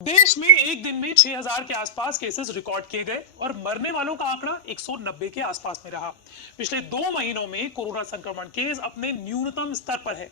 देश में एक दिन में 6000 के आसपास केसेस रिकॉर्ड किए गए और मरने वालों का आंकड़ा 190 के आसपास में रहा। पिछले 2 महीनों में कोरोना संक्रमण केस अपने न्यूनतम स्तर पर है।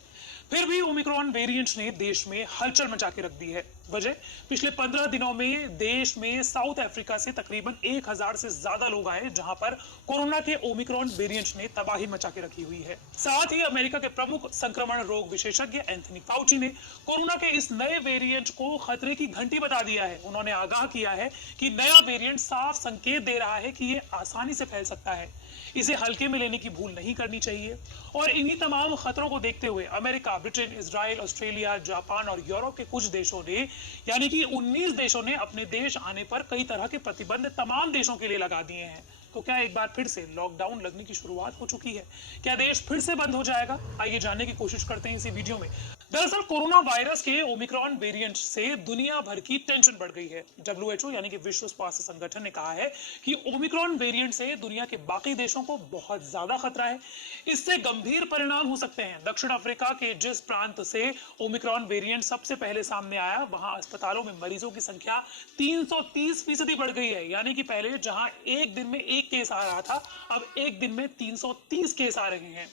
फिर भी ओमिक्रॉन वेरिएंट ने देश में हलचल मचा के रख दी है। वजह, पिछले 15 दिनों में देश में साउथ अफ्रीका से तकरीबन 1000 से ज्यादा लोग आए, जहां पर कोरोना के ओमिक्रॉन वेरिएंट ने तबाही मचा के रखी हुई है। साथ ही अमेरिका के प्रमुख संक्रमण रोग विशेषज्ञ एंथनी फाउची ने कोरोना के इस नए वेरिएंट को खतरे की घंटी बता दिया है। उन्होंने आगाह किया है कि नया वेरिएंट साफ संकेत दे रहा है कि ये आसानी से फैल सकता है। इसे हल्के में लेने की भूल नहीं करनी चाहिए। और इन्हीं तमाम खतरों को देखते हुए America, Britain, Israel, Australia, Japan और यूरोप के कुछ देशों ने, यानी कि 19 देशों ने अपने देश आने पर कई तरह के प्रतिबंध तमाम देशों के लिए लगा दिए हैं। तो क्या एक बार फिर से लॉकडाउन लगने की शुरुआत हो चुकी है? क्या देश फिर से बंद हो जाएगा? आइए जानने की कोशिश करते हैं इसी वीडियो में। दरअसल कोरोना वायरस के ओमिक्रॉन वेरिएंट से दुनिया भर की टेंशन बढ़ गई है। WHO यानी कि विश्व स्वास्थ्य संगठन ने कहा है कि ओमिक्रॉन वेरिएंट से दुनिया के बाकी देशों को बहुत ज्यादा खतरा है। इससे गंभीर परिणाम हो सकते हैं। दक्षिण अफ्रीका के जिस प्रांत से ओमिक्रॉन वेरिएंट सबसे पहले सामने आया, वहां अस्पतालों में मरीजों की संख्या 330% बढ़ गई है। यानी कि पहले जहां एक दिन में एक केस आ रहा था, अब एक दिन में 330 केस आ रहे हैं।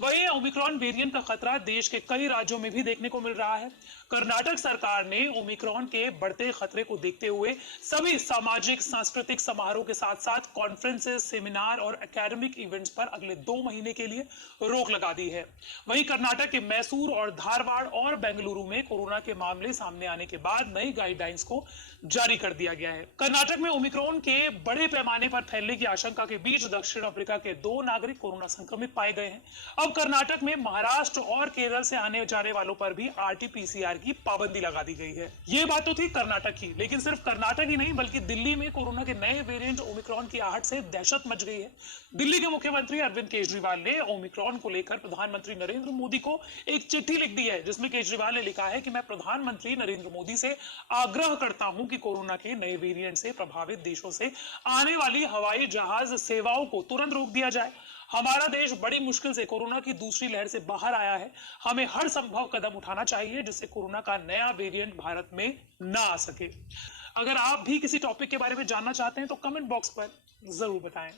वहीं ओमिक्रॉन वेरिएंट का खतरा देश के कई राज्यों में भी देखने को मिल रहा है। कर्नाटक सरकार ने ओमिक्रॉन के बढ़ते खतरे को देखते हुए सभी सामाजिक सांस्कृतिक समारोह के साथ साथ कॉन्फ्रेंसेस, सेमिनार और एकेडमिक इवेंट्स पर अगले 2 महीने के लिए रोक लगा दी है। वहीं कर्नाटक के मैसूर और धारवाड़ और बेंगलुरु में कोरोना के मामले सामने आने के बाद नई गाइडलाइंस को जारी कर दिया गया है। कर्नाटक में ओमिक्रॉन के बड़े पैमाने पर फैलने की आशंका के बीच दक्षिण अफ्रीका के 2 नागरिक कोरोना संक्रमित पाए गए हैं। अब कर्नाटक में महाराष्ट्र और केरल से आने जाने वालों पर भी RT-PCR की पाबंदी लगा दी गई है। ये बात तो थी कर्नाटक की, लेकिन सिर्फ कर्नाटक ही नहीं बल्कि दिल्ली में कोरोना के नए वेरिएंट ओमिक्रॉन की आहट से दहशत मच गई है। दिल्ली के मुख्यमंत्री अरविंद केजरीवाल ने ओमिक्रॉन को लेकर प्रधानमंत्री नरेंद्र मोदी को एक चिट्ठी लिख दी है, जिसमें केजरीवाल ने लिखा है कि मैं प्रधानमंत्री नरेंद्र मोदी से आग्रह करता हूं कि कोरोना के नए वेरिएंट से प्रभावित देशों से आने वाली हवाई जहाज सेवाओं को तुरंत रोक दिया जाए। हमारा देश बड़ी मुश्किल से कोरोना की दूसरी लहर से बाहर आया है। हमें हर संभव कदम उठाना चाहिए जिससे कोरोना का नया वेरिएंट भारत में ना आ सके। अगर आप भी किसी टॉपिक के बारे में जानना चाहते हैं तो कमेंट बॉक्स पर जरूर बताएं।